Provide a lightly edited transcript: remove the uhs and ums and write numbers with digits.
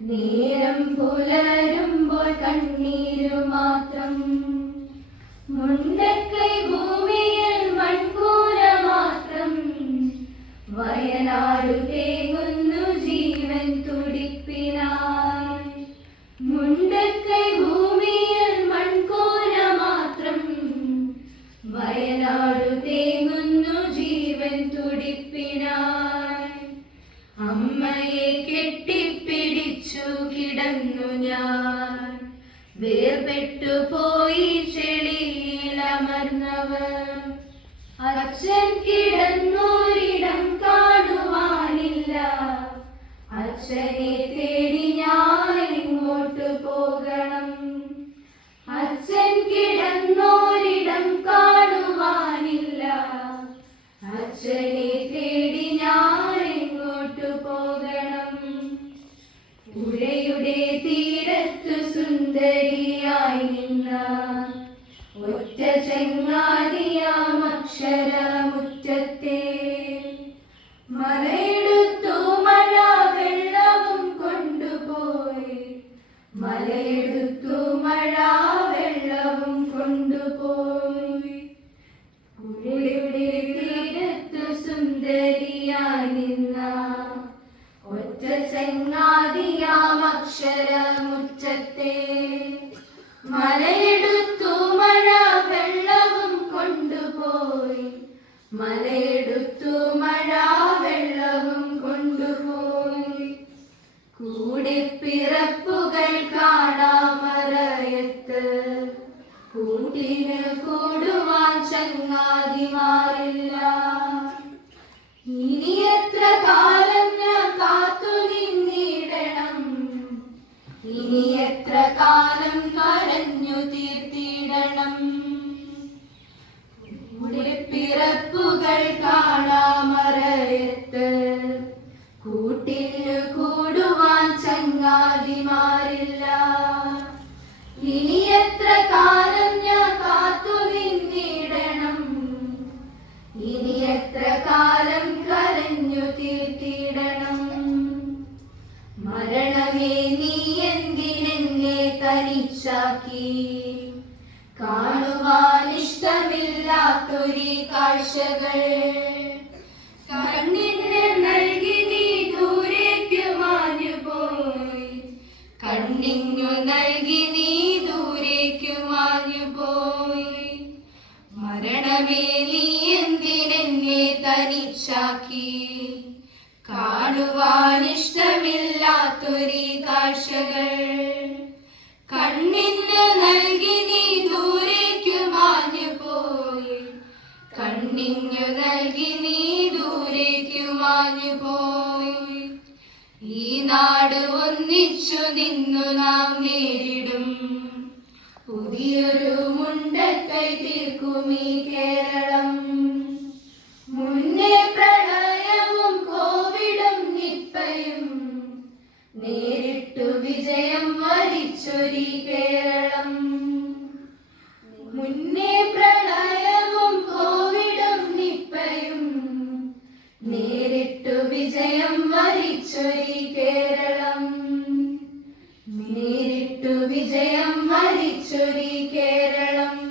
നേരം പുലരുമ്പോൾ കണ്ണീരു മാത്രം. മുണ്ടക്കൈ ഭൂമിയിൽ മൺകൂര മാത്രം. വയനാടു തേങ്ങുന്നു ജീവൻ തുടിപ്പിനായി. മുണ്ടക്കൈ ഭൂമിയിൽ മൺകൂര മാത്രം. വയനാടു തേങ്ങുന്നു ജീവൻ തുടിപ്പിനായി. അമ്മയെ കെട്ടിപ്പിടിച്ചു കിടന്നു ഞാൻ. വേർപെട്ടു പോയി ചെളിയിലമർന്നവർ. അച്ഛൻ കിടന്നോരിടം കാണുവാനില്ല. അച്ഛനെ തേടി ഞാൻ ഇങ്ങോട്ട് പോകണം. അച്ഛൻ കിടന്നോരിടം കാണുവാനില്ല. അച്ഛനെ തേടി ഞാൻ ഇങ്ങോട്ട് പോകണം. പുഴയുടെ തീരത്തു സുന്ദരിയായി നിന്ന ഒറ്റ ചങ്ങാതിയാം അക്ഷരമുറ്റത്തെ. മലയെടുത്തു മഴ വെള്ളവും കൊണ്ടുപോയി. മലയെടുത്തു മഴ വെള്ളവും കൊണ്ടുപോയി. പുഴയുടെ തീരത്തു സുന്ദരിയായി നിന്ന ഒറ്റ ചങ്ങാതിയാം അക്ഷരമുറ്റത്തെ. മലയെടുത്തു മഴ വെള്ളവും കൊണ്ടുപോയി. മലയെടുത്തു മഴ വെള്ളവും കൊണ്ടുപോയി. കൂടെ പിറപ്പുകൾ കാണാമറയത്ത്. കൂട്ടിന് കൂടുവാൻ ചങ്ങാതിമാരില്ല. ഇനി എത്ര കാലം ഞാൻ കാത്തു നിന്നിടണം. ഇനി എത്ര കാലം കരഞ്ഞു തീർത്തിടണം. കൂടെ പിറപ്പുകൾ കാണാമറയത്ത്. കൂട്ടിന് കൂടുവാൻ ചങ്ങാതിമാരില്ല. ഇനി എത്ര കാലം ഞാൻ കാത്തു നിന്നിടണം. ഇനി എത്ര കാലം കരഞ്ഞു തീർത്തിടണം. മരണമേ നീ എന്തിനെന്നെ തനിച്ചാക്കി. കാണുവാൻ ഇഷ്ടമില്ലാത്തൊരു കാഴ്ചകൾ കണ്ണിന് നൽകി നീ ദൂരേക്കു മാഞ്ഞുപോയി. കണ്ണിനു നൽകി നീ ദൂരേക്കു മാഞ്ഞുപോയി. മരണമേ നീ എന്തിനെന്നെ തനിച്ചാക്കി. കാണുവാൻ ഇഷ്ടമില്ലാത്തൊരു കാഴ്ചകൾ കണ്ണിന് നൽകി നീ ദൂരേക്കു മാഞ്ഞുപോയി. കണ്ണിനു നൽകി നീ ദൂരേക്കു മാഞ്ഞുപോയി. ഈ നാട് ഒന്നിച്ചു നിന്നു നാം നേരിടും. പുതിയൊരു മുണ്ടക്കൈ തീർക്കുമീ കേരളം. മുന്നേ പ്രളയവും കോവിഡും നിപ്പയും നേരിട്ടു വിജയം വരിച്ചൊരു കേരളം. മുന്നേ പ്രളയവും കോവിഡും നിപ്പയും നേരിട്ടു വിജയം വരിച്ചൊരു കേരളം. നേരിട്ടു വിജയം വരിച്ചൊരു കേരളം.